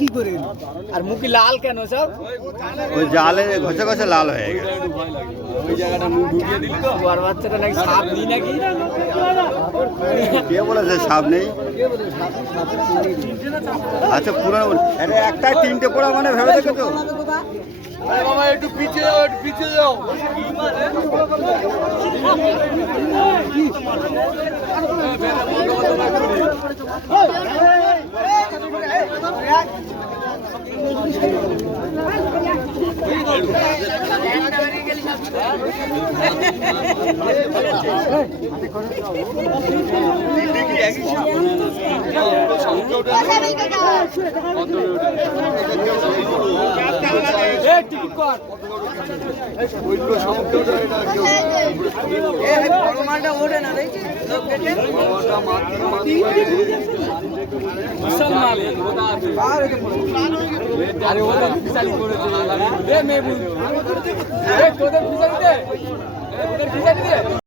কি করে আর মুখে লাল কেন সব ওই জালে ঘষে ঘষে লাল হয়ে গেছে। আর বাচ্চাটা নাকি সাপ নেই নাকি কে বলেছে সাপ নেই? আচ্ছা পুরানো একটা তিনটে পড়া মানে ভেবে দেখো তো। বাবা একটু পিছিয়ে যাও, একটু পিছিয়ে যাও। আরে ওদের বিচারি করেছে